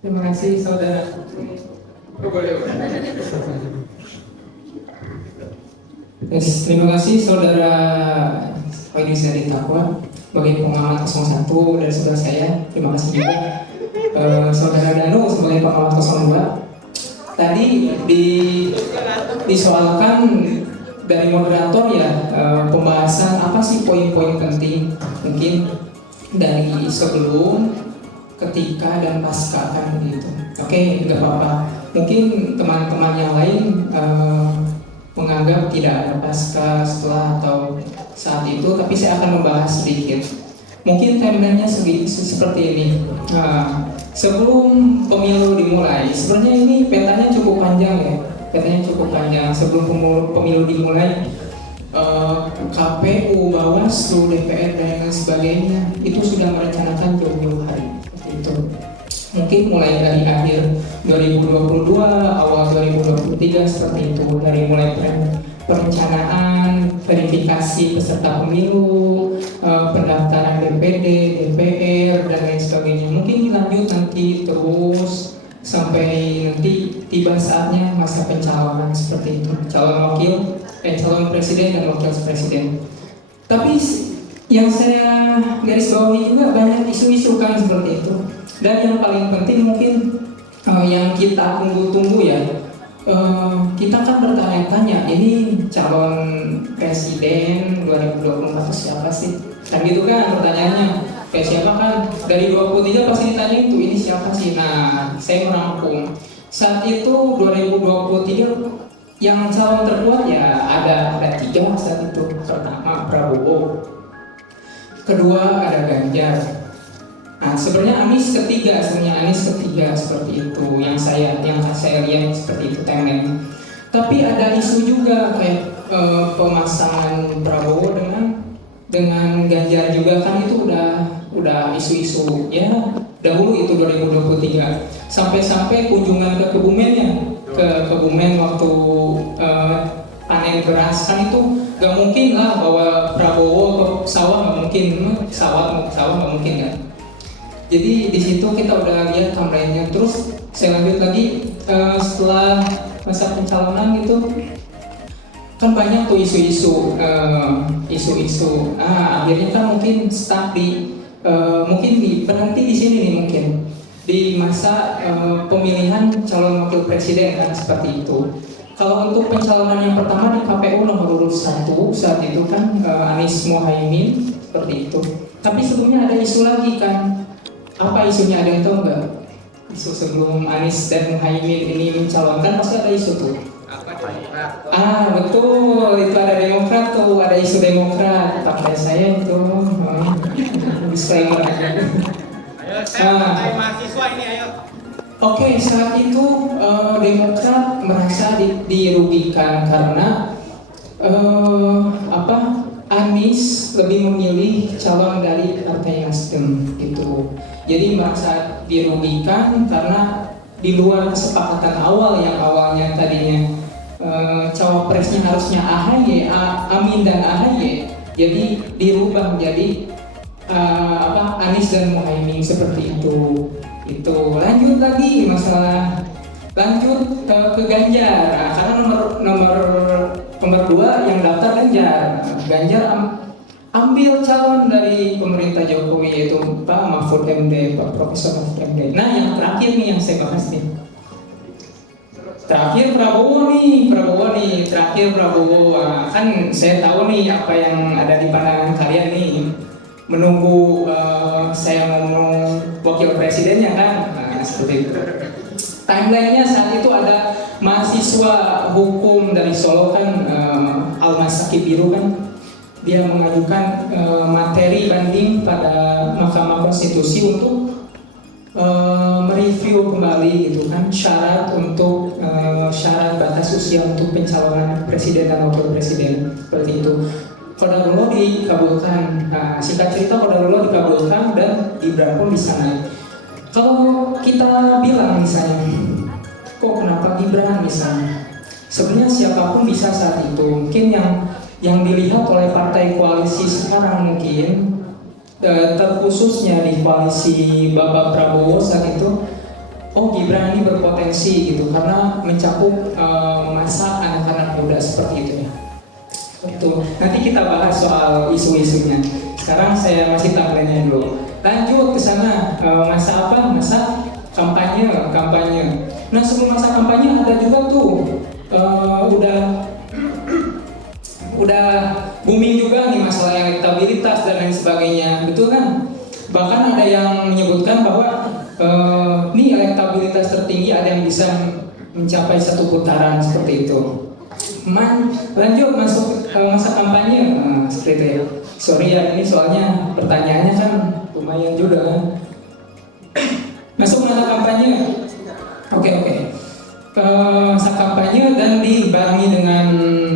Terima kasih saudara. Oh, boleh. Yes, terima kasih saudara Faidi dari Takwa sebagai pengamat 01 dari sebelah saya. Terima kasih juga saudara Danu sebagai pengamat 02. Tadi disoalkan dari moderator ya, pembahasan apa sih poin-poin penting mungkin dari sebelum, ketika, dan pasca kan gitu. Oke, nggak apa-apa. Mungkin teman-teman yang lain menganggap tidak ada pasca, setelah, atau saat itu, tapi saya akan membahas sedikit. Mungkin timelinenya seperti ini. Sebelum pemilu dimulai, sebenarnya ini petanya cukup panjang ya. Petanya cukup panjang. Sebelum pemilu dimulai, KPU, Bawaslu, DPR, dan lain sebagainya itu sudah merencanakan jauh-jauh hari. Itu mungkin mulai dari akhir 2022, awal 2023 seperti itu, dari mulai perencanaan, verifikasi peserta pemilu, pendaftaran DPD, DPR, dan lain sebagainya. Mungkin lanjut nanti terus sampai nanti tiba saatnya masa pencalonan seperti itu, calon presiden dan wakil presiden. Tapi yang saya garis bawahi juga banyak isu-isu kan seperti itu. Dan yang paling penting mungkin yang kita tunggu-tunggu ya, kita kan bertanya-tanya ini calon presiden 2024 siapa sih? Dan gitu kan pertanyaannya, kayak siapa kan? Dari 23 pasti ditanya itu, ini siapa sih? Nah, saya merangkum. Saat itu 2023 yang calon terkuat ya ada 3 saat itu. Pertama Prabowo, kedua ada Ganjar. Nah, sebenarnya Anies ketiga seperti itu yang saya lihat seperti itu timeline. Tapi ada isu juga kayak pemasangan Prabowo dengan Ganjar juga kan, itu udah isu-isu ya dahulu itu 2023, sampai kunjungan ke Kebumen waktu panen beras kan, itu gak mungkin lah bawa Prabowo ke sawah, gak mungkin, sawah gak mungkin kan. Jadi di situ kita udah lihat timelinenya. Terus saya lanjut lagi, setelah masa pencalonan gitu kan banyak tuh isu-isu. Akhirnya kan mungkin stuck berhenti di sini nih, mungkin di masa pemilihan calon wakil presiden kan seperti itu. Kalau untuk pencalonan yang pertama di KPU nomor urut 1 saat itu kan Anies Mohaimin seperti itu. Tapi sebelumnya ada isu lagi kan. Apa isunya, ada yang tahu nggak? Isu sebelum Anies dan Mohaimin ini mencalonkan pasti ada isu tuh. Apa Demokrat? Betul, itu ada Demokrat tuh, ada isu Demokrat. Partai saya itu. Disclaimer aja. Ayo, saya partai mahasiswa ini, ayo. Oke, saat itu Demokrat merasa dirugikan karena Anies lebih memilih calon dari Partai Nasdem gitu. Jadi merasa dirugikan karena di luar kesepakatan awal yang awalnya tadinya cawapresnya harusnya Amin dan AHY, jadi dirubah menjadi Anies dan Mohaimin seperti itu. Itu lanjut lagi ke Ganjar. Karena nomor 2 yang daftar Ganjar ambil calon dari pemerintah Jokowi, yaitu Pak Profesor Mahfud MD. Nah, yang terakhir nih yang saya bahas nih. Terakhir Prabowo nih. Kan saya tahu nih apa yang ada di pandangan kalian nih. Menunggu saya ngomong wakil presidennya kan. Nah, seperti itu. Timelinenya saat itu ada mahasiswa hukum dari Solo kan, Almas Sakib Biru kan, dia mengajukan materi banding pada Mahkamah Konstitusi untuk mereview kembali gitu kan syarat batas usia untuk pencalonan presiden dan wakil presiden seperti itu. Qadarullah dikabulkan. Singkat cerita Qadarullah dikabulkan dan Gibran pun bisa naik. Kalau kita bilang misalnya, kok kenapa Gibran misalnya? Sebenarnya siapapun bisa saat itu. Mungkin yang dilihat oleh partai koalisi sekarang mungkin terkhususnya di koalisi Bapak Prabowo saat itu, oh Gibran ini berpotensi gitu karena mencakup masa anak-anak muda seperti itu ya. Itu nanti kita bahas soal isu-isunya. Sekarang saya masih timeline dulu. Lanjut ke sana, masa apa? Masa kampanye. Nah sebelum masa kampanye ada juga tuh udah booming juga nih masalah elektabilitas dan lain sebagainya, betul kan? Bahkan ada yang menyebutkan bahwa nih elektabilitas tertinggi ada yang bisa mencapai 1 putaran seperti itu. Lanjut masuk masa kampanye, seperti itu ya. Sorry ya, ini soalnya pertanyaannya kan lumayan juga kan. Masuk masa kampanye. Oke. Masa kampanye dan dibarengi dengan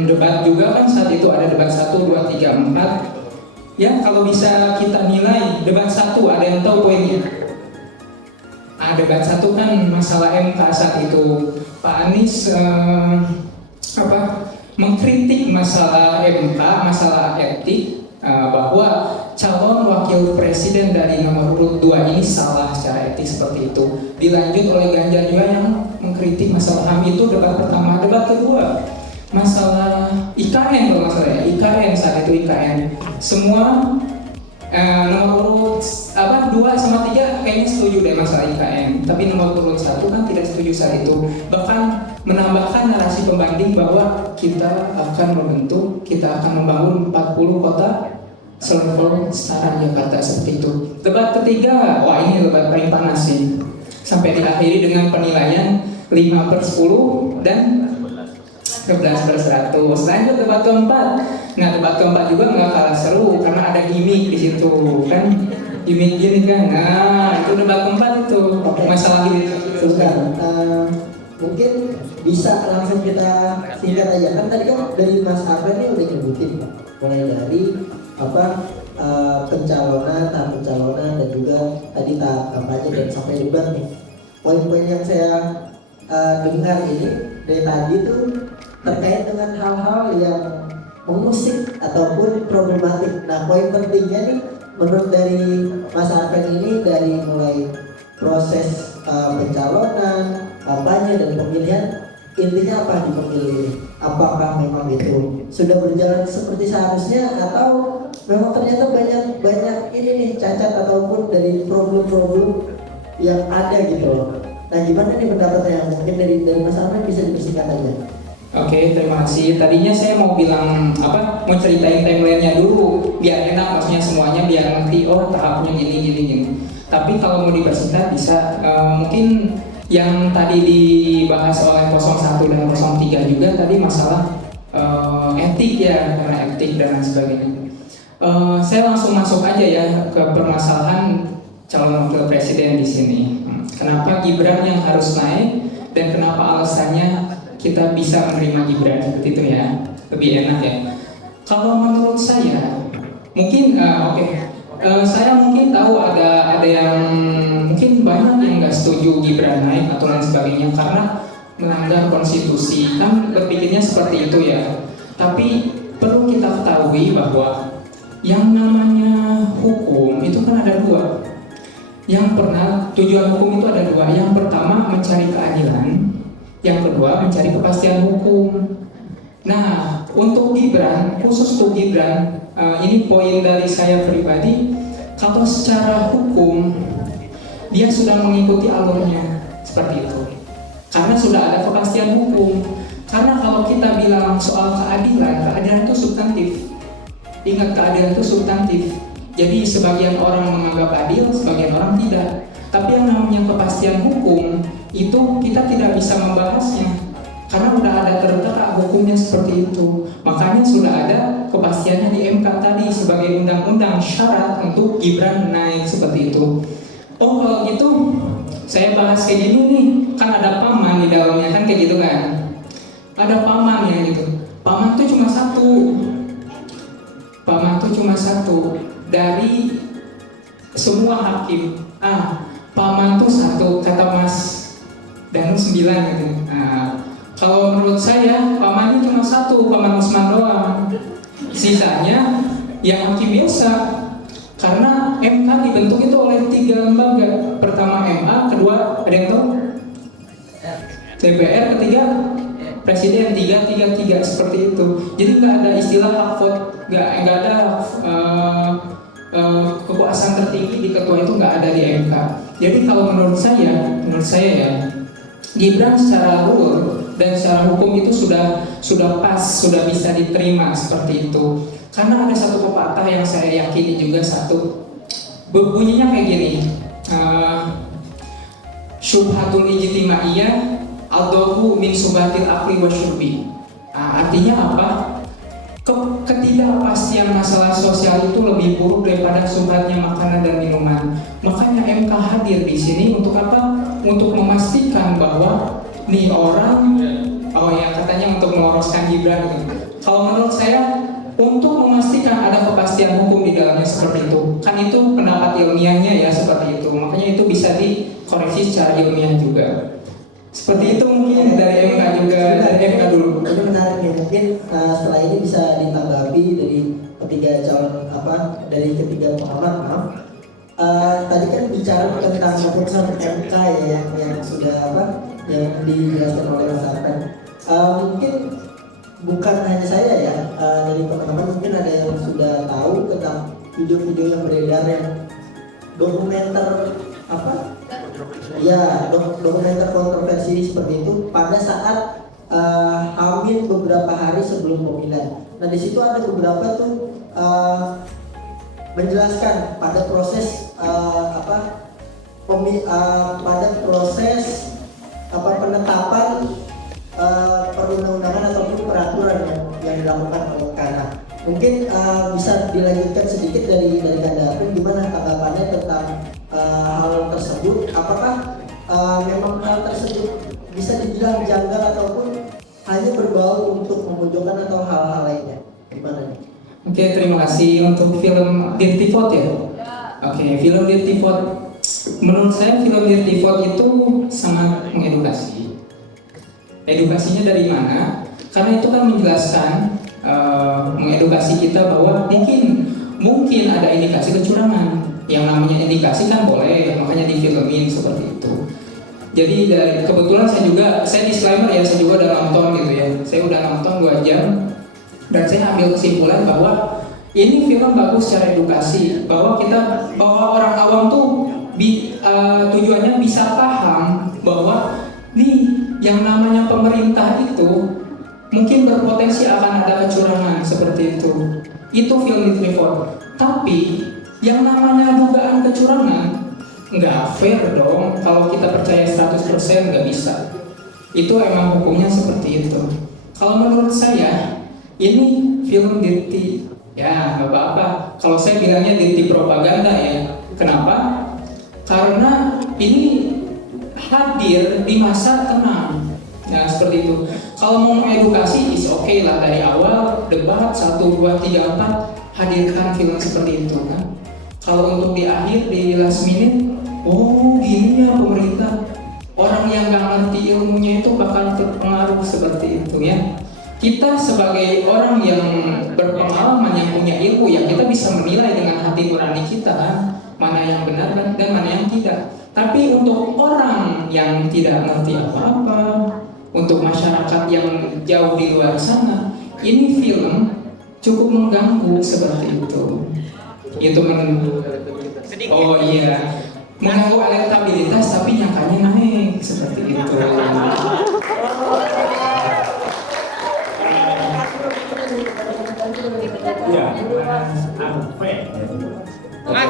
debat juga kan, saat itu ada debat 1, 2, 3, 4. Ya, kalau bisa kita nilai debat 1, ada yang tahu poinnya? Debat 1 kan masalah MK saat itu. Pak Anies mengkritik masalah MK, masalah etik, bahwa calon wakil presiden dari nomor urut 2 ini salah secara etik seperti itu. Dilanjut oleh Ganjar juga yang mengkritik masalah HAM. Itu debat pertama. Debat kedua masalah IKN, kalau nggak salah ya, IKN saat itu IKN. Semua nomor urut 2 sama 3 kayaknya setuju deh masalah IKN, tapi nomor urut 1 kan tidak setuju saat itu. Bahkan menambahkan narasi pembanding bahwa kita akan membangun 40 kota selevel setara Jakarta seperti itu. Debat ketiga, wah ini debat paling panas sih. Sampai diakhiri dengan penilaian 5/10 dan 11/100. Lanjut debat keempat. Nah debat keempat juga nggak kalah seru karena ada gimmick di situ kan, gimmick gini kan. Nah itu debat keempat itu masalah gini. Mungkin bisa langsung kita singkat aja kan, tadi kan dari Mas Arven ini udah nyebutin Pak, mulai dari pencalonan, tahap pencalonan dan juga tadi tahap kampanye dan sampai debat nih. Poin-poin yang saya dengar ini dari tadi tuh terkait dengan hal-hal yang mengusik ataupun problematik. Nah poin pentingnya nih menurut dari Mas Arven ini dari mulai proses pencalonan, kampanye dan pemilihan, intinya apa di pemilu ini? Apakah memang itu sudah berjalan seperti seharusnya atau memang ternyata banyak ini nih cacat ataupun dari problem-problem yang ada gitu loh. Nah gimana nih pendapatnya? Mungkin dari Mas Arven bisa dipersingkat aja. Oke, terima kasih. Tadinya saya mau bilang mau ceritain timelinenya dulu biar enak, maksudnya semuanya biar ngerti tahapnya gini. Tapi kalau mau dipersingkat bisa, mungkin yang tadi dibahas oleh 01 dan 03 juga tadi masalah etik ya, karena etik dan lain sebagainya. Saya langsung masuk aja ya ke permasalahan calon wakil presiden di sini. Kenapa Gibran yang harus naik dan kenapa alasannya kita bisa menerima Gibran seperti itu ya, lebih enak ya. Kalau menurut saya, mungkin saya mungkin tahu ada yang mungkin banyak yang nggak setuju Gibran naik atau lain sebagainya karena melanggar konstitusi, kan berpikirnya seperti itu ya. Tapi perlu kita ketahui bahwa yang namanya hukum itu kan ada 2. Tujuan hukum itu ada 2. Yang pertama mencari keadilan, yang kedua mencari kepastian hukum. Nah, untuk Gibran, khusus untuk Gibran, ini poin dari saya pribadi. Kalau secara hukum dia sudah mengikuti alurnya seperti itu, karena sudah ada kepastian hukum. Karena kalau kita bilang soal keadilan itu substantif. Ingat, keadilan itu substantif. Jadi sebagian orang menganggap adil, sebagian orang tidak. Tapi yang namanya kepastian hukum itu kita tidak bisa membahasnya karena sudah ada tertera hukumnya seperti itu. Makanya sudah ada kepastiannya di MK tadi sebagai undang-undang syarat untuk Gibran naik seperti itu. Kalau gitu saya bahas kayak gini nih, kan ada paman di dalamnya kan kayak gitu kan. Ada paman yang gitu. Paman itu cuma satu dari semua hakim. Paman itu 1, kata Mas Danu 9 gitu. Kalau menurut saya paman itu cuma 1, Paman Usman doang. Sisanya yang hakim biasa. Karena MK dibentuk itu oleh 3 lembaga. Pertama MA, kedua ada yang tahu? DPR ketiga, presiden tiga seperti itu. Jadi nggak ada istilah hak vote, nggak ada kekuasaan tertinggi di ketua itu nggak ada di MK. Jadi kalau menurut saya ya, Gibran secara rule dan secara hukum itu sudah pas, sudah bisa diterima seperti itu. Karena ada satu pepatah yang saya yakini juga bunyinya kayak gini, syubhatul ijtimaiyah aldohu min subatil akli wa syurbi. Artinya apa? Ketidakpastian masalah sosial itu lebih buruk daripada subhatnya makanan dan minuman. Makanya MK hadir di sini untuk apa? Untuk memastikan bahwa nih orang, katanya untuk meloroskan Gibran. Kalau menurut saya, untuk memastikan ada kepastian hukum di dalamnya seperti itu. Kan itu pendapat ilmiahnya ya seperti itu. Makanya itu bisa dikoreksi secara ilmiah juga. Seperti itu mungkin dari MK juga, dari MK dulu. Ini menarik ya, mungkin setelah ini bisa ditanggapi dari ketiga pengamat. Tadi kan bicara tentang keputusan MK ya, yang sudah yang dijelaskan oleh Mas Arpen. Mungkin bukan hanya saya ya, dari teman-teman mungkin ada yang sudah tahu tentang video-video yang beredar yang dokumenter dokumenter kontroversi seperti itu pada saat hampir beberapa hari sebelum pemilihan. Nah di situ ada beberapa tuh menjelaskan pada proses penetapan perundang-undangan ataupun peraturan yang dilakukan oleh Kana. Mungkin bisa dilanjutkan sedikit dari Kanda, gimana tanggapannya tentang hal tersebut? Apakah memang hal tersebut bisa dibilang janggal ataupun hanya berbau untuk memojokkan atau hal-hal lainnya? Gimana nih? Oke, terima kasih untuk film Dirty Vote ya. Oke, film Dirty Vote. Menurut saya film Dirty Vote itu sangat mengedukasi. Edukasinya dari mana? Karena itu kan menjelaskan, mengedukasi kita bahwa mungkin ada indikasi kecurangan. Yang namanya indikasi kan boleh, makanya difilmin seperti itu. Jadi kebetulan saya disclaimer ya, saya juga udah nonton gitu ya. Saya udah nonton 2 jam dan saya ambil kesimpulan bahwa ini film bagus secara edukasi, bahwa orang awam tuh tujuannya bisa paham bahwa yang namanya pemerintah itu mungkin berpotensi akan ada kecurangan seperti itu. Itu film Report. Tapi yang namanya dugaan kecurangan nggak fair dong. Kalau kita percaya 100% nggak bisa. Itu emang hukumnya seperti itu. Kalau menurut saya ini film dirty, ya nggak apa-apa. Kalau saya bilangnya dirty propaganda ya. Kenapa? Karena ini hadir di masa tenang. Nah seperti itu. Kalau mau mengedukasi is okay lah, dari awal debat 1, 2, 3, 4 hadirkan film seperti itu kan. Kalau untuk di akhir, di last minute, gini ya pemerintah, orang yang nggak ngerti ilmunya itu bakal terpengaruh seperti itu ya. Kita sebagai orang yang berpengalaman, yang punya ilmu ya, kita bisa menilai dengan hati nurani kita kan, mana yang benar dan mana yang tidak. Tapi untuk orang yang tidak ngerti apa-apa, untuk masyarakat yang jauh di luar sana, ini film cukup mengganggu seperti itu. Itu sedikit. Oh iya, mengganggu elektabilitas tapi nyangkanya naik seperti itu. Ya,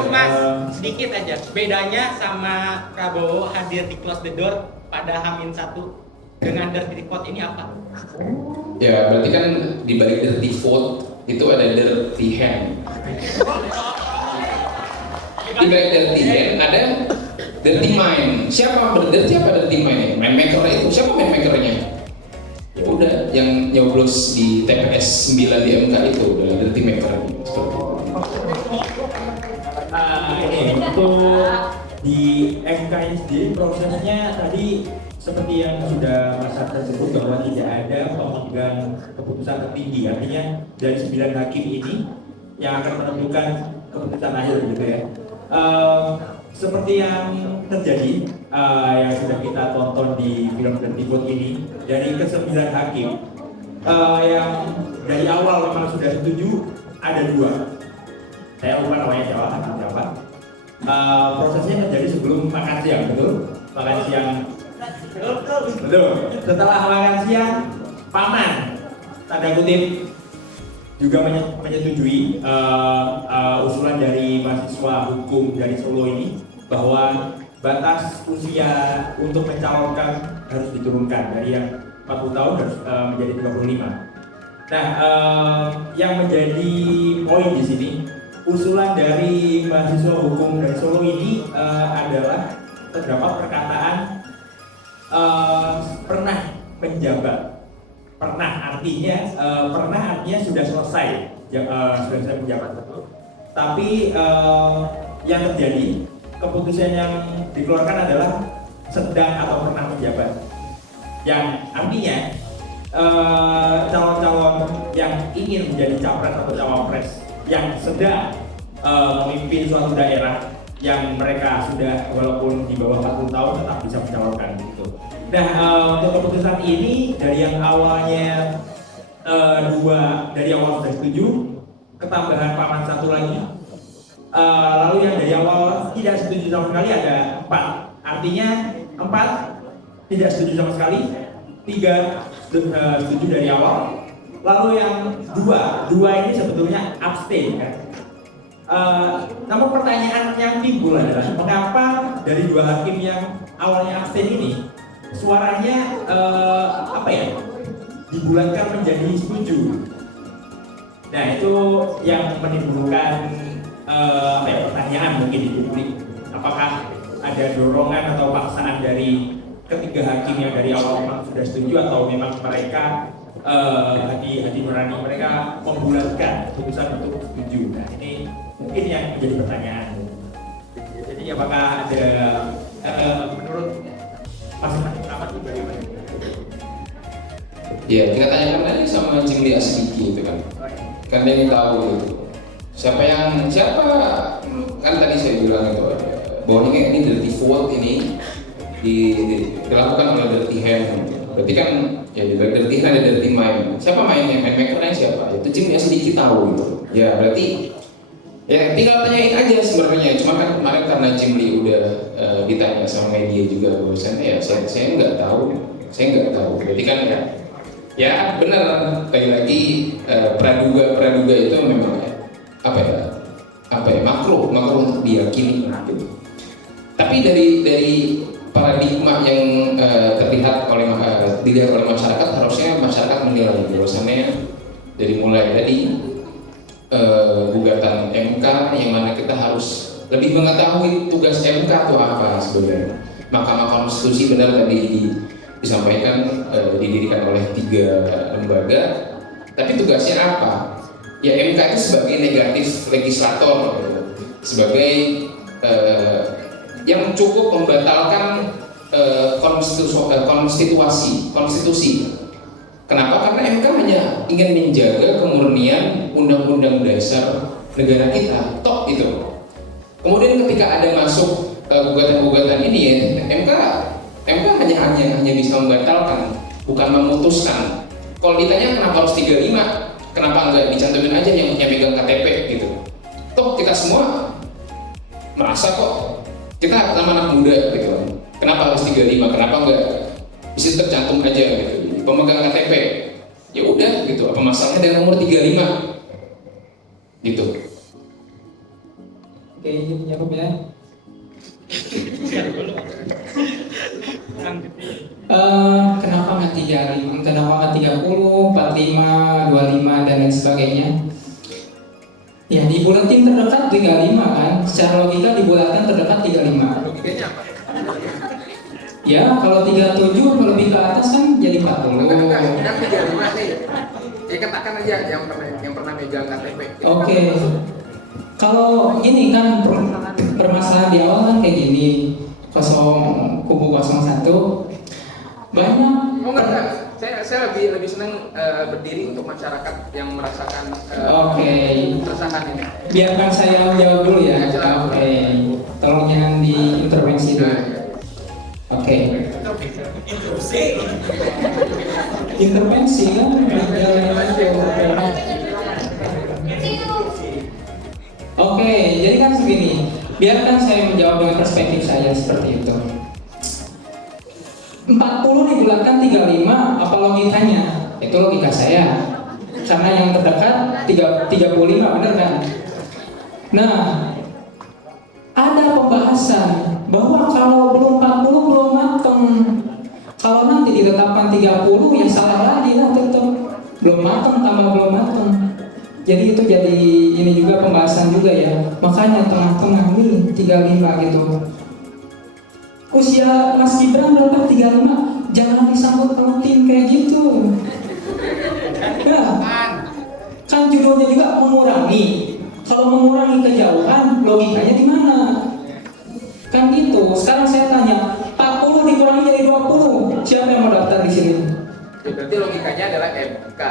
Mas, sedikit aja. Bedanya sama Prabowo hadir di Close the Door pada H-1 dengan Dirty Vote ini apa? ya berarti kan di balik dirty vote itu ada dirty hand. Di balik dirty hand ada dirty mind. Siapa berdirty, apa dirty mind? Main maker itu. Siapa main makernya? Ya udah, yang nyoblos di TPS 9 di MK itu udah dirty maker seperti itu. Ini untuk di MK ini sendiri prosesnya tadi seperti yang sudah Mas Arpen sebut bahwa tidak ada pemegang keputusan tertinggi, artinya dari 9 hakim ini yang akan menentukan keputusan akhir gitu ya. Seperti yang terjadi yang sudah kita tonton di film Dirty Vote ini, dari ke-9 hakim yang dari awal memang sudah setuju ada 2. Saya lupa namanya siapa. Prosesnya terjadi sebelum makan siang, betul? Makan siang. Betul. Setelah makan siang, paman tanda kutip juga menyetujui usulan dari mahasiswa hukum dari Solo ini bahwa batas usia untuk mencalonkan harus diturunkan dari yang 40 tahun harus menjadi 35. Nah, yang menjadi poin di sini, usulan dari mahasiswa hukum dari Solo ini adalah terdapat perkataan pernah menjabat. Pernah artinya sudah selesai menjabat. Tapi yang terjadi, keputusan yang dikeluarkan adalah sedang atau pernah menjabat. Yang artinya calon-calon yang ingin menjadi capres atau cawapres yang sedang memimpin suatu daerah yang mereka sudah walaupun di bawah 40 tahun tetap bisa mencalonkan gitu. Nah, untuk keputusan ini dari yang awalnya 2 dari awal sudah setuju, ketambahan paman 1 lagi. Lalu yang dari awal tidak setuju sama sekali ada 4. Artinya 4 tidak setuju sama sekali, 3 setuju dari awal. Lalu yang 2 ini sebetulnya abstain kan. Namun pertanyaan yang timbul adalah mengapa dari 2 hakim yang awalnya abstain ini suaranya dibulatkan menjadi setuju. Nah, itu yang menimbulkan pertanyaan mungkin di publik. Apakah ada dorongan atau paksaan dari ketiga hakim yang dari awal memang sudah setuju, atau memang mereka hati nurani mereka membulatkan putusan untuk setuju. Nah, ini mungkin yang menjadi pertanyaan. Jadi apakah ada menurut masing-masing pendapat itu bagaimana? Ya, kita tanyakan aja sama Jimli Asdiki itu kan. Kan dia yang tahu itu. Siapa kan tadi saya bilang itu bahwa ini dirty vote ini dilakukan oleh dirty hand. Berarti kan ya di dirty hand ada dirty mind. Siapa mainnya? Main makernya siapa? Itu Jimli Asdiki tahu gitu. Ya berarti ya tinggal tanyain aja sebenarnya. Cuma kan kemarin karena Jimli udah ditanya sama media juga bahwasannya ya saya nggak tahu. Berarti kan ya benar, lagi praduga itu memang makruh untuk diyakini gitu. Tapi dari paradigma yang dilihat oleh masyarakat, harusnya masyarakat menilai bahwasannya dari mulai tadi gugatan MK yang mana kita harus lebih mengetahui tugas MK itu apa sebenarnya. Mahkamah Konstitusi benar tadi disampaikan didirikan oleh 3 lembaga, tapi tugasnya apa? Ya MK itu sebagai negatif legislator, sebagai yang cukup membatalkan konstitusi. Kenapa? Karena MK hanya ingin menjaga kemurnian undang-undang dasar negara kita, toh itu. Kemudian ketika ada masuk gugatan-gugatan ini ya, MK hanya bisa membatalkan, bukan memutuskan. Kalau ditanya kenapa harus 35, kenapa nggak dicantumin aja yang punya pegang KTP gitu? Toh kita semua merasa kok kita anak muda gitu. Kenapa harus 35? Kenapa nggak bisa tercantum aja gitu? Pemegang KTP, ya udah gitu. Apa masalahnya dengan nomor 35? Gitu. Oke, jawab ya. Kenapa nggak 35? Kenapa nggak 30, 45, 25 dan lain sebagainya? Ya di buletin terdekat 35 kan? Secara logika di buletin terdekat 35. Logikanya apa? Ya kalau 37 lebih ke atas kan jadi 40. Enggak 35 nih. Ya katakan aja yang pernah megang KTP. Oke. Kalau ini kan permasalahan di awal kan kayak gini. Kubu 01 banyak. Oh enggak. Saya lebih senang berdiri untuk masyarakat yang merasakan Oke. keresahan ini. Biarkan saya jawab dulu ya. Oke. Tolong jangan diintervensi dulu. Oke. Intervensi kan? Oke, jadi kan segini. Biarkan saya menjawab dengan perspektif saya seperti itu. 40 dibulatkan 35, apa logikanya? Itu logika saya. Karena yang terdekat 35, benar kan? Nah, ada pembahasan bahwa kalau belum 40 belum mateng. Kalau nanti ditetapkan 30 ya salah lagi lah tetap. Belum mateng tambah belum mateng. Jadi itu jadi ini juga pembahasan juga ya. Makanya tengah-tengah nih 35 gitu. Usia Mas Gibran berapa? 35. Jangan disangkut pautin kayak gitu. Ya, kan judulnya juga mengurangi. Kalau mengurangi kejauhan, logikanya di mana? Kan gitu. Sekarang saya tanya, 40 dikurangi jadi 20. Siapa yang mau daftar di sini? Berarti logikanya adalah MK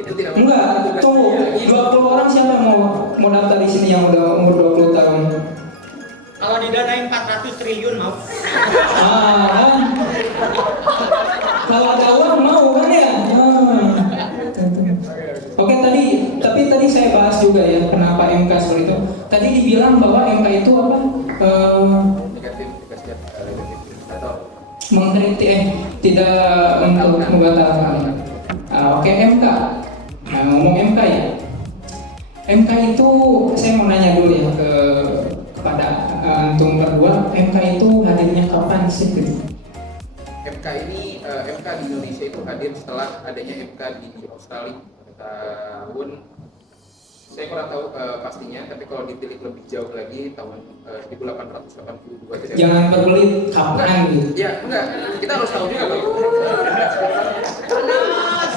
itu tidak Enggak, tunggu. 20 orang siapa yang mau daftar di sini yang udah umur 20 tahun? Kalau didanain 400 triliun mau. Kan? Kalau ada uang mau kan ya? Oke, tapi tadi saya bahas juga ya kenapa MK seperti itu. Tadi dibilang bahwa MK itu apa? negatif atau Mengkritik, tidak untuk membatalkan. Oke, MK. Nah, ngomong MK ya. MK itu saya mau nanya dulu ya kepada antum berdua. MK itu hadirnya kapan sih gitu? MK ini MK di Indonesia itu hadir setelah adanya MK di Australia tahun saya kurang tahu pastinya, tapi kalau ditilik lebih jauh lagi tahun 1882. Jangan berbelit kapan gitu. Ya, enggak. Kita harus tahu juga loh.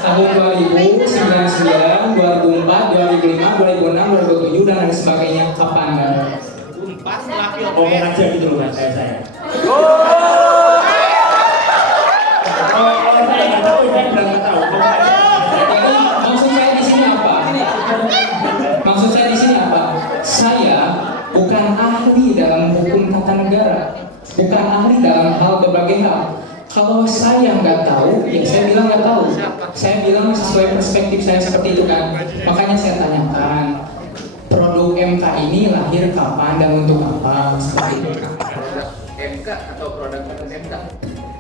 Tahun 2000, 99, 2004, 2005, 2006, 2007 dan lain sebagainya kapan kan? 2004 setelah Ngomong Pilpres. aja gitu loh mas, saya. Kalau saya nggak tahu, saya bilang nggak tahu. Jadi maksud saya di sini apa? Maksud saya di sini apa? Saya bukan ahli dalam hukum tata negara, bukan ahli dalam hal berbagai hal. Kalau saya nggak tahu, ya saya bilang nggak tahu. Saya bilang sesuai perspektif saya seperti itu kan. Makanya saya tanyakan, produk MK ini lahir kapan dan untuk apa? Seperti itu. Produk MK atau produk MK?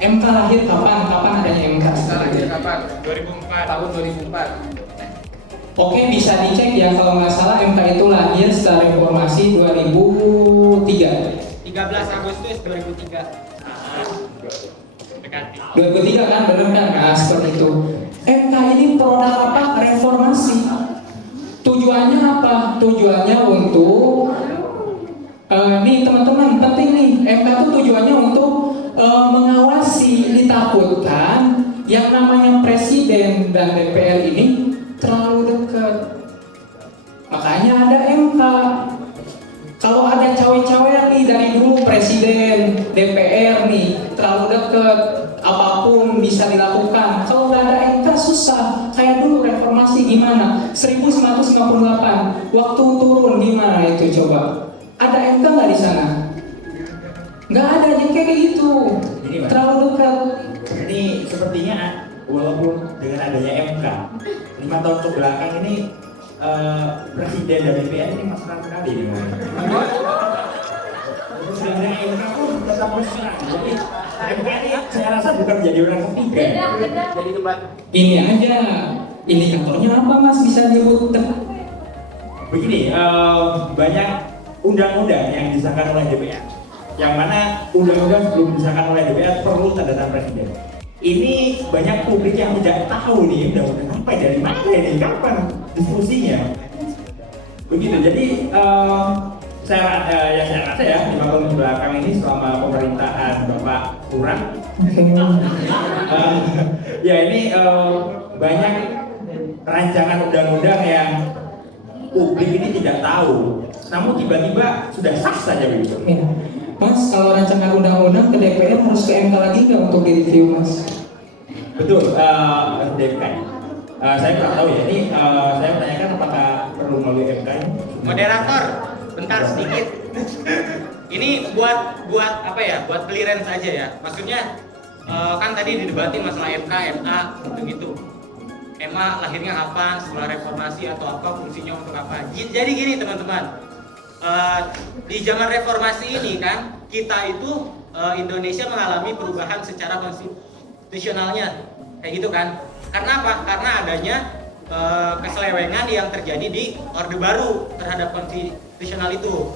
MK lahir kapan? Kapan adanya MK? MK lahir kapan? 2004. Tahun 2004. Oke, bisa dicek ya kalau nggak salah MK itu lahir setelah reformasi 2003. 13 Agustus 2003. Dekati. 2003 kan, bener kan? Nah, seperti itu. MK ini produk apa? Reformasi. Tujuannya apa? Tujuannya untuk nih teman-teman, penting nih. MK itu tujuannya untuk mengawasi, ditakutkan yang namanya presiden dan DPR ini terlalu dekat. Makanya ada MK. Kalau ada cawe-cawe nih dari dulu presiden, DPR nih terlalu dekat, apapun bisa dilakukan. Kalau nggak ada MK susah. Kayak dulu reformasi gimana? 1958 waktu turun gimana itu coba? Ada MK nggak di sana? Nggak ada, jadi kayak gitu. Ini, Mas. Terlalu dekat. Ini sepertinya walaupun dengan adanya MK 5 tahun ke belakang ini presiden dan DPR ini mesra sekali nih. Sebenarnya MK pun tetap mesra. Jadi MK ini saya rasa bukan menjadi orang ketiga. Jadi debat. Ini aja. Indikatornya apa Mas bisa disebut? Begini, banyak undang-undang yang disahkan oleh DPR. Yang mana undang-undang sebelum disahkan oleh DPR perlu tanda tangan presiden. Ini banyak publik yang tidak tahu nih undang-undang apa dari mana ini, kapan diskusinya. Begitu. Jadi saya rasa ya 5 tahun ke belakang ini selama pemerintahan Bapak Kurang, ya ini banyak rancangan undang-undang yang publik ini tidak tahu, namun tiba-tiba sudah sah saja begitu. Ya. Mas, kalau rancangan undang-undang ke DPR harus ke MK lagi nggak untuk direview Mas? Betul, DPK. Saya kurang tahu ya. Ini saya menanyakan apakah perlu melalui MK ini? Moderator, bentar sedikit. Ini buat apa ya? Buat clearance saja ya. Maksudnya kan tadi didebatin masalah MK, MA gitu. MA lahirnya kapan, setelah reformasi atau apa, fungsinya untuk apa. Jadi gini teman-teman, di zaman reformasi ini kan kita itu Indonesia mengalami perubahan secara konstitusionalnya kayak gitu kan. Karena apa? Karena adanya keselewengan yang terjadi di Orde Baru terhadap konstitusional itu.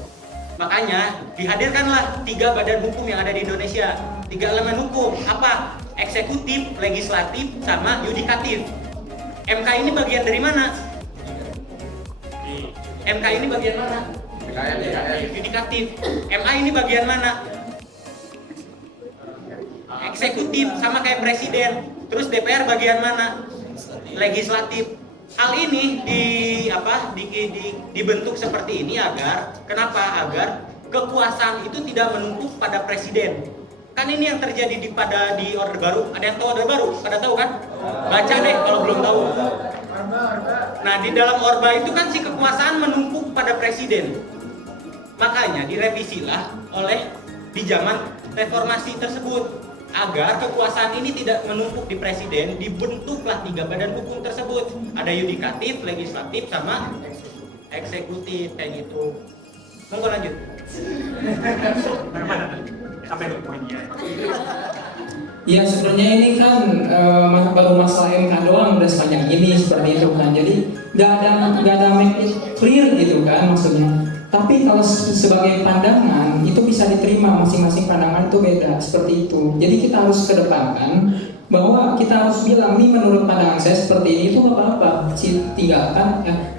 Makanya dihadirkanlah 3 badan hukum yang ada di Indonesia, 3 elemen hukum, apa? Eksekutif, legislatif, sama yudikatif. MK ini bagian dari mana? MK ini bagian mana? Yudikatif. MA ini bagian mana? Eksekutif, sama kayak presiden. Terus DPR bagian mana? Legislatif. Hal ini dibentuk seperti ini agar kenapa? Agar kekuasaan itu tidak menumpuk pada presiden. Kan ini yang terjadi di Orde Baru. Ada yang tahu Orde Baru? Pada tahu kan? Baca deh kalau belum tahu. Nah, di dalam Orba itu kan si kekuasaan menumpuk pada presiden. Makanya direvisilah oleh di zaman reformasi tersebut. Agar kekuasaan ini tidak menumpuk di presiden, dibentuklah 3 badan hukum tersebut. Ada yudikatif, legislatif, sama eksekutif kayak gitu. Monggo lanjut. Sampai poinnya. Ya sebenarnya ini kan baru masalah MK doang udah sepanjang ini seperti itu kan. Jadi nggak ada make it clear gitu kan maksudnya. Tapi kalau sebagai pandangan itu bisa diterima, masing-masing pandangan itu beda seperti itu. Jadi kita harus kedepankan bahwa kita harus bilang nih menurut pandangan saya seperti ini itu nggak apa-apa.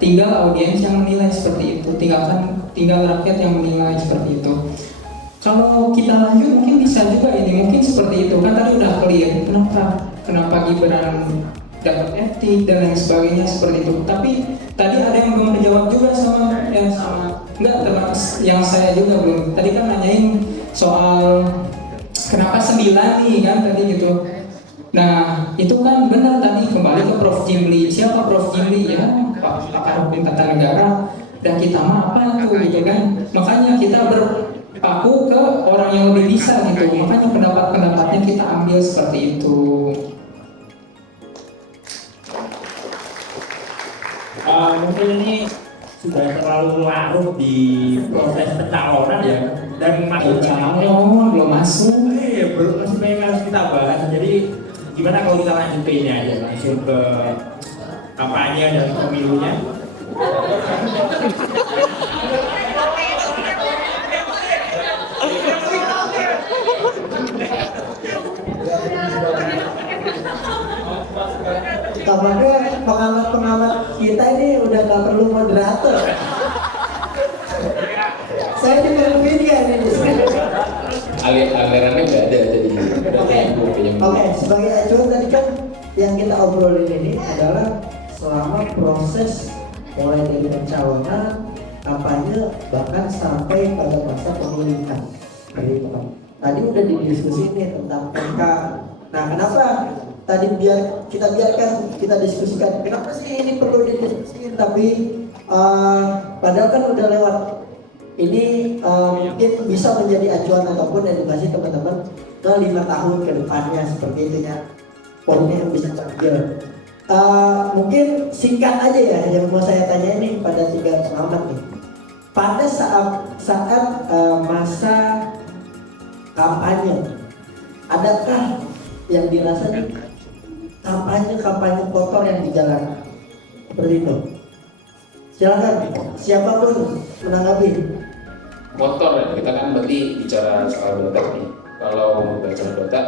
Tinggal audiens yang menilai seperti itu. Tinggal rakyat yang menilai seperti itu. Kalau kita lanjut mungkin bisa juga ini mungkin seperti itu kan tadi udah clear kenapa Gibran dapat etik dan lain sebagainya seperti itu. Tapi tadi ada yang belum dijawab juga sama enggak termasuk yang saya juga belum. Tadi kan nanyain soal kenapa 9 nih kan tadi gitu. Nah itu kan benar tadi kembali ke Prof. Jimli. Siapa Prof. Jimli ya? Pak Hukum Tata Negara. Dan kita mah apa tuh gitu kan. Makanya kita berpaku ke orang yang lebih bisa gitu. Makanya pendapat-pendapatnya kita ambil seperti itu. Mungkin ini sudah terlalu larut di proses pencalonan ya, dan masuk calon belum masuk. Belum masih banyak harus kita bahas. Jadi gimana kalau kita lanjutin aja langsung ke kampanye dan pemilunya? Tampaknya pengamat kita ini udah nggak perlu moderator. Saya juga media nih di sini. Alirannya nggak ada jadi. Oke, sebagai acuan tadi kan yang kita obrolin ini adalah selama proses mulai dari pencalonan, kampanye, bahkan sampai pada masa pemilihan. Tadi udah didiskusi nih tentang MK. Nah, kenapa tadi biarkan kita diskusikan kenapa sih ini perlu didiskusikan, tapi padahal kan udah lewat. Ini mungkin bisa menjadi acuan ataupun edukasi teman-teman ke 5 tahun ke depannya seperti itu ya, poinnya yang bisa diambil. Mungkin singkat aja ya yang mau saya tanya ini pada 3 pengamat nih. Pada saat masa kampanye, adakah yang dirasa kampanye kotor yang dijalankan seperti itu? Silakan siapapun menanggapi. Kotor ya, kita kan berarti bicara soal data nih. Kalau baca data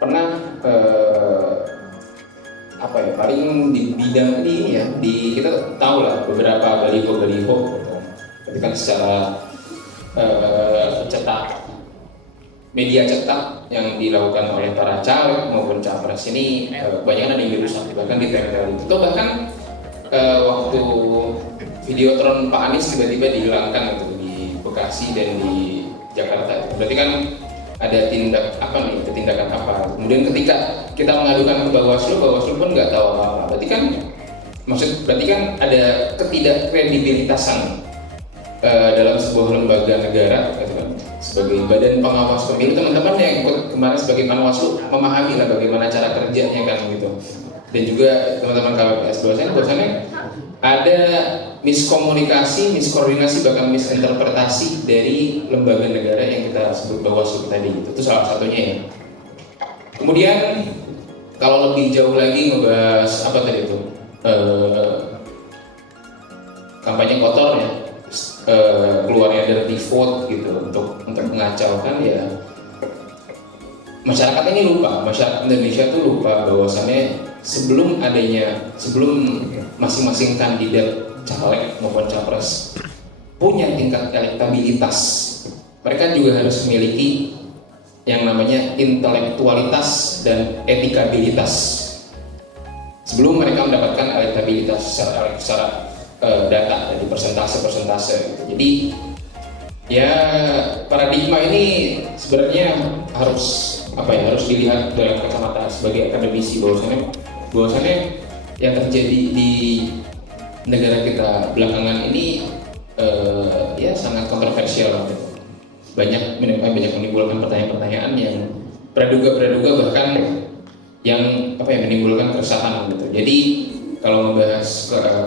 pernah paling di bidang ini ya, kita tahu lah beberapa baliho gitu. Tapi kan secara media cetak yang dilakukan oleh para caleg maupun capres ini kebanyakan ada yang dirusak, bahkan ditempel itu. Bahkan waktu Videotron Pak Anies tiba-tiba dihilangkan gitu di Bekasi dan di Jakarta. Berarti kan ada tindakan apa? Kemudian ketika kita mengadukan ke Bawaslu pun nggak tahu apa-apa. Berarti kan ada ketidakkredibilitasan dalam sebuah lembaga negara, gitu kan. sebagai badan pengawas pemilu, teman-teman yang ikut kemarin sebagai Panwaslu memahami lah bagaimana cara kerjanya kan gitu. Dan juga teman-teman KPPS bahwasannya ada miskomunikasi, miskoordinasi, bahkan misinterpretasi dari lembaga negara yang kita sebut Bawaslu tadi. Itu salah satunya ya. Kemudian kalau lebih jauh lagi ngebahas apa tadi itu kampanye kotor ya, keluarnya dirty vote gitu untuk mengacaukan ya. Masyarakat ini lupa, masyarakat Indonesia tuh lupa bahwasannya sebelum masing-masing kandidat caleg maupun capres punya tingkat elektabilitas, mereka juga harus memiliki yang namanya intelektualitas dan etikabilitas sebelum mereka mendapatkan elektabilitas secara data dari persentase. Jadi ya paradigma ini sebenarnya harus dilihat dalam kacamata sebagai akademisi bahwasannya yang terjadi di negara kita belakangan ini ya sangat kontroversial, banyak menimbulkan pertanyaan-pertanyaan yang praduga bahkan yang menimbulkan keresahan gitu. Jadi kalau membahas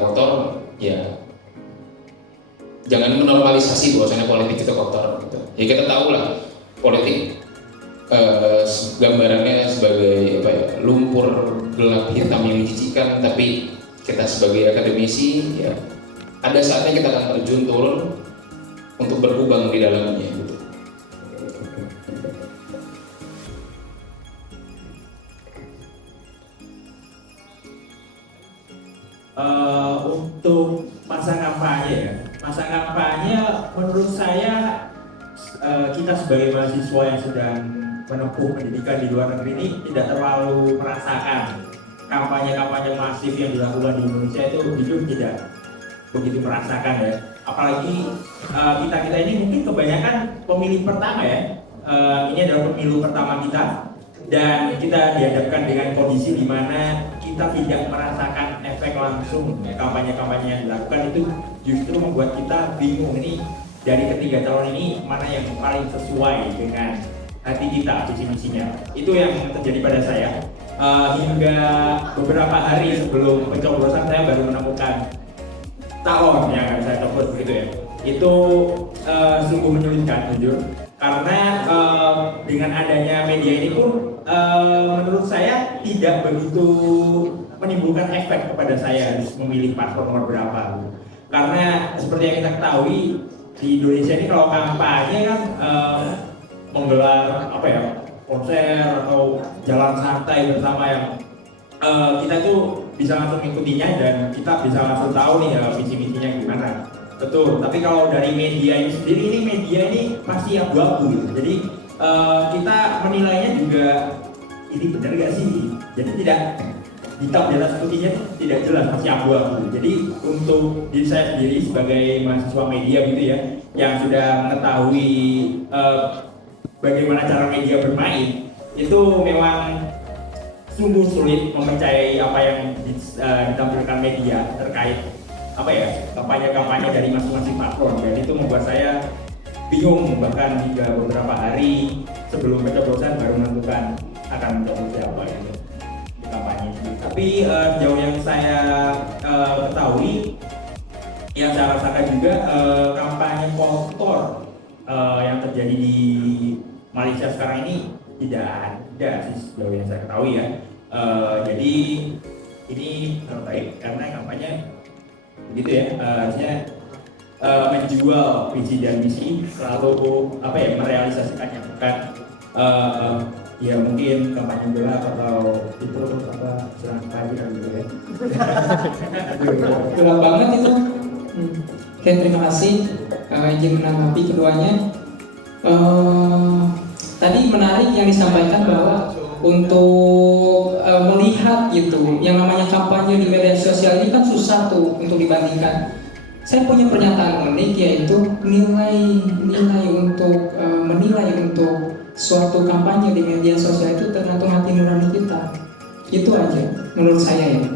motor ya jangan menormalisasi bahwasannya politik itu kotor gitu. Ya kita tahu lah politik gambarannya sebagai lumpur gelap hitam yang menjijikkan, tapi kita sebagai akademisi ya ada saatnya kita akan terjun turun untuk berkubang di dalamnya gitu. Untuk masa kampanye menurut saya kita sebagai mahasiswa yang sedang menempuh pendidikan di luar negeri ini tidak terlalu merasakan kampanye masif yang dilakukan di Indonesia itu jujur tidak begitu merasakan ya. Apalagi kita ini mungkin kebanyakan pemilih pertama ya. Ini adalah pemilu pertama kita dan kita dihadapkan dengan kondisi di mana kita tidak merasakan efek langsung kampanye-kampanye yang dilakukan. Itu justru membuat kita bingung ini dari ketiga calon ini mana yang paling sesuai dengan hati kita, visi misinya. Itu yang terjadi pada saya. Hingga beberapa hari sebelum pencoblosan saya baru menemukan calon yang akan saya coblos begitu ya. Itu sungguh menyulitkan jujur, karena dengan adanya media ini pun menurut saya tidak begitu menimbulkan efek kepada saya harus memilih paslon nomor berapa. Karena seperti yang kita ketahui di Indonesia ini kalau kampanye kan menggelar konser atau jalan santai bersama yang kita itu bisa langsung mengikutinya dan kita bisa langsung tahu nih visi misinya gimana. Betul. Tapi kalau dari media ini sendiri, ini media ini masih abu-abu gitu. Jadi kita menilainya juga ini benar gak sih? Jadi tidak hitam di atas putihnya tidak jelas, masih abu-abu. Jadi untuk diri saya sendiri sebagai mahasiswa media gitu ya, yang sudah mengetahui bagaimana cara media bermain, itu memang sungguh sulit mempercayai apa yang ditampilkan media terkait kampanye-kampanye dari masing-masing paslon. Dan itu membuat saya bingung, bahkan hingga beberapa hari sebelum pencoblosan baru menentukan akan mencoblos siapa gitu di kampanye itu. Tapi sejauh yang saya ketahui, yang saya rasakan juga kampanye kotor yang terjadi di Malaysia sekarang ini tidak ada sih sejauh yang saya ketahui ya. Jadi ini baik karena kampanye begitu ya, harusnya menjual visi dan misi, selalu merealisasikannya, bukan ya mungkin kampanye gelap atau itu serang pagi gitu ya. Gelap banget itu. Oke, terima kasih. Izin menanggapi keduanya. Tadi menarik yang disampaikan bahwa untuk melihat gitu, yang namanya kampanye di media sosial ini kan susah tuh untuk dibandingkan. Saya punya pernyataan unik, yaitu menilai untuk suatu kampanye di media sosial itu tergantung hati nurani kita. Itu aja menurut saya ya.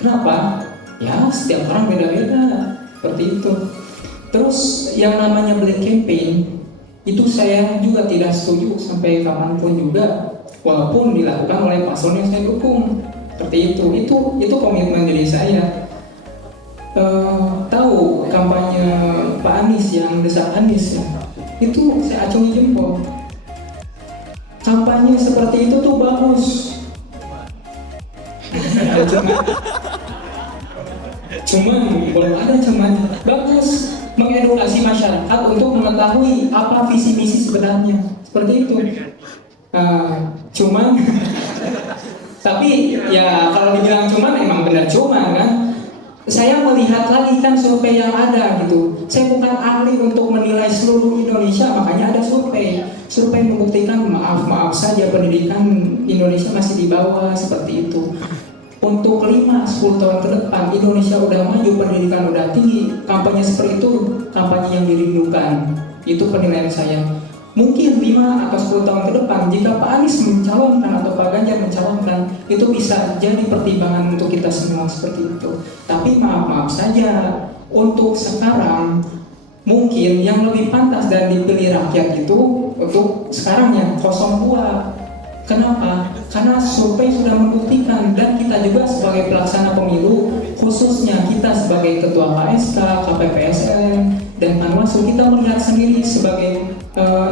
Kenapa? Ya setiap orang beda-beda seperti itu. Terus yang namanya black campaign Itu saya juga tidak setuju sampai kapanpun juga, walaupun dilakukan oleh paslon yang saya dukung. Seperti itu komitmen diri saya. Tahu kampanye Pak Anies yang desak Anies ya, itu saya acungi jempol. Kampanye seperti itu tuh bagus. Cuman belum ada cuman bagus mengedukasi masyarakat untuk mengetahui apa visi misi sebenarnya, seperti itu. Cuman tapi ya kalau dibilang cuman emang benar cuman kan. Saya melihat lagi kan survei yang ada gitu. Saya bukan ahli untuk menilai seluruh Indonesia, makanya ada survei. Survei membuktikan maaf saja pendidikan Indonesia masih di bawah seperti itu. Untuk 5-10 tahun ke depan Indonesia udah maju, pendidikan udah tinggi, kampanye seperti itu kampanye yang dirindukan. Itu penilaian saya. Mungkin 5 atau 10 tahun ke depan jika Pak Anies mencalonkan atau Pak Ganjar mencalonkan, itu bisa jadi pertimbangan untuk kita semua seperti itu. Tapi maaf saja, untuk sekarang mungkin yang lebih pantas dan dipilih rakyat itu untuk sekarang yang 02. Kenapa? Karena survei sudah membuktikan, dan kita juga sebagai pelaksana pemilu, khususnya kita sebagai ketua KSK, KPPSN, dan Panwaslu, kita melihat sendiri sebagai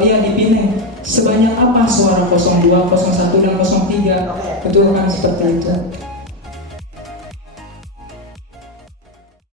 dipilih sebanyak apa suara 02, 01, dan 03. Betul kan seperti itu.